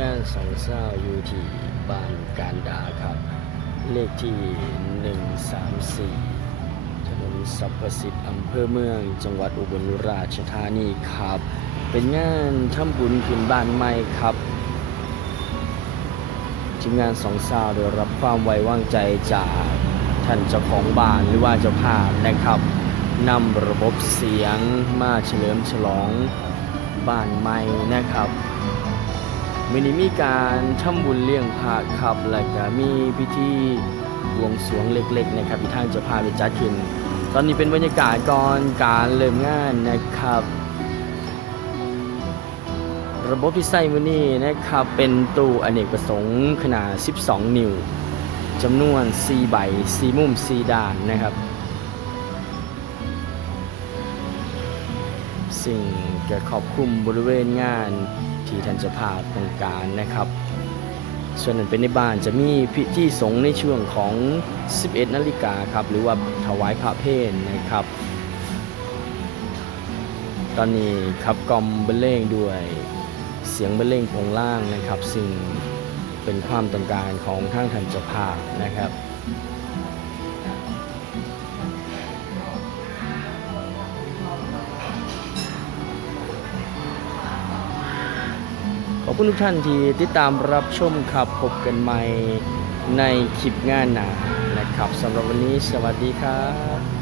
งานสองเศร้าอยู่ที่บ้านการดาครับ เลขที่ 134ถนนสัพพสิทธิ์อำเภอเมือง จังหวัดอุบลราชธานีครับ เป็นงานทำบุญขึ้นบ้านใหม่ครับทีมงานสองสาวได้รับความไว้วางใจจากท่านเจ้าของบ้านหรือว่าเจ้าภาพนะครับนำระบบเสียงมาเฉลิมฉลอง บ้านใหม่นะครับมื่อนี้มีการทำบุญเลี้ยงพระครับ และก็มีพิธีบวงสรวงเล็กๆนะครับที่ทางจ้าภาได้จัดขึ้น ตอนนี้เป็นบรรยากาศก่อนการเริ่มงานนะครับ ระบบที่ใส่มือนี้นะครับเป็นตู้อเนกประสงค์ขนาด 12 นิ้วจำนวน 4 ใบ 4 มุม 4 ด้านนะครับ สิ่งจะครอบคลุมบริเวณงานที่ท่านเจะพาพต้องการนะครับ ส่วนนั้นเป็นในบ้านจะมีพิธีสงฆ์ในช่วงของ 11 นาฬิกาครับ หรือว่าถวายพระเพลนะครับ ตอนนี้ครับกล่อมบรรเลงด้วยเสียงเบรรเลงโคงล่างนะครับ ซึ่งเป็นความต้องการของทางท่านเจ้าภาพนะครับ อบคุณทุกท่านที่ติดตามรับชมครับพบกันใหม่ในคลิปงานหนานะครับสำหรับวันนี้สวัสดีครับ